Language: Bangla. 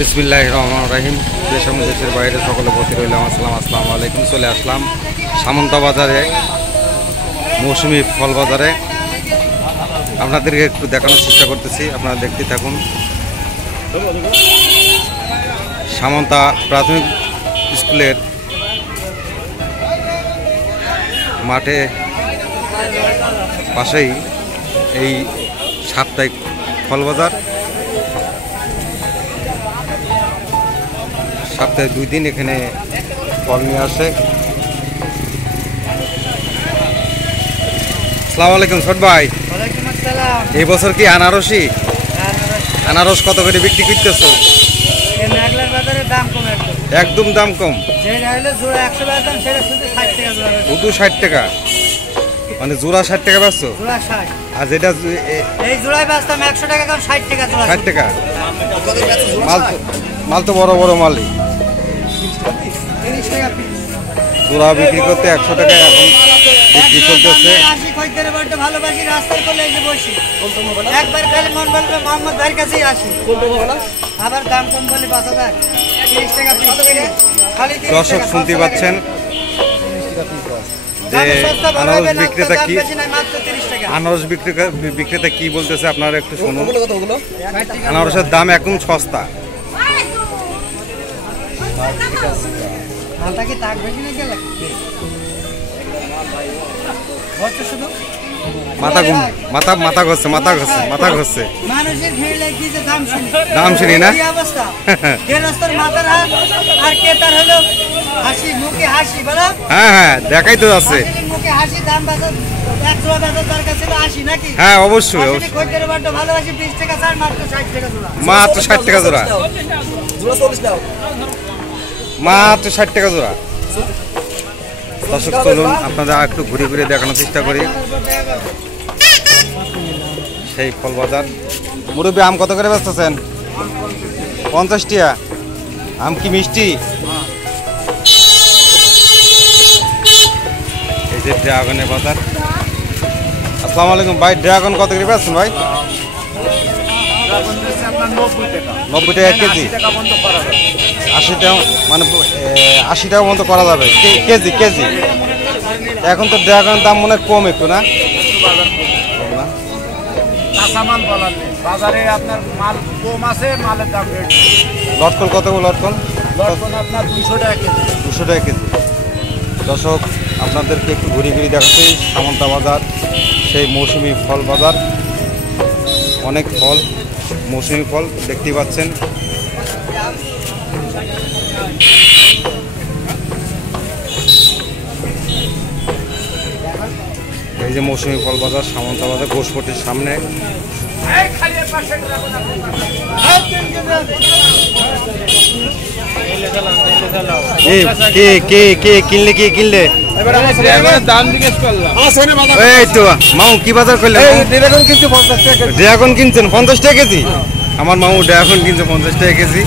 বিসমিল্লাহির রহমানির রহিম। দেশ এবং দেশের বাইরে সকলে বসে রইলাম। আসসালামু আলাইকুম। চলে আসলাম সামন্তা বাজারে, মৌসুমি ফল বাজারে। আপনাদেরকে একটু দেখানোর চেষ্টা করতেছি, আপনারা দেখতে থাকুন। সামন্তা প্রাথমিক স্কুলের মাঠে পাশেই এই সাপ্তাহিক ফল বাজার। সপ্তাহে 2 দিন এখানে ফল নিয়ে আসে। আসসালামু আলাইকুম ছোট ভাই। এই বছর কি আনারস কত করে বিক্রি করতেছো? একদম দাম কম, শুধু 60 টাকা, মানে জোড়া 60 টাকা বেচছো? আর যেটা ষাট টাকা মাল তো বড় বড় মালই। জোড়া বিক্রি করতে 100 টাকা এখন বিক্রি চলতেছে। দর্শক শুনতে পাচ্ছেন যে আনারস বিক্রেতা কি বলতেছে, আপনারা একটু শুনুন। আনারসের দাম একদম সস্তা। মাথা ঘষছে দাম শুনি না। হ্যাঁ হ্যাঁ, দেখাই তো আছে। হ্যাঁ অবশ্যই, মাত্র 60 টাকা জোড়া, মাত্র 60 টাকা জোড়া। দর্শক চলুন আপনাদের একটু ঘুরে ঘুরে দেখানোর চেষ্টা করি সেই ফল বাজার। মুরব্বী, আম কত করে বেচতেছেন? 50 টাকা। আম কি মিষ্টি? এই যে ড্রাগনের বাজার। আসসালামু আলাইকুম ভাই, ড্রাগন কত করে বেচছেন ভাই? 90 টাকা কেজি। 80 টাকা, মানে 80 টাকা মতো করা যাবে কেজি। এখন তো ড্রাগনের দাম মনে হয় কম একটু, না? বাজারে আপনার মাল কম আছে, মালের দাম বেশি। লটকন কত? লটকন আপনার 200 টাকা কেজি। 200 টাকা কেজি। দর্শক আপনাদেরকে একটু ঘুরে ঘুরে দেখাচ্ছি সামন্তা বাজার, সেই মৌসুমি ফল বাজার। অনেক ফল, মৌসুমি ফল দেখতেই পাচ্ছেন। এই যে মৌসুমি ফল বাজার, সামন্তা বাজার, ঘোষপটির সামনে। কিনলে এই তো মামু কি বাজার করলেন? ড্রাগন কিনছেন 50 টাকা কেজি। আমার মামু ড্রাগন কিনছে 50 টাকা কেজি।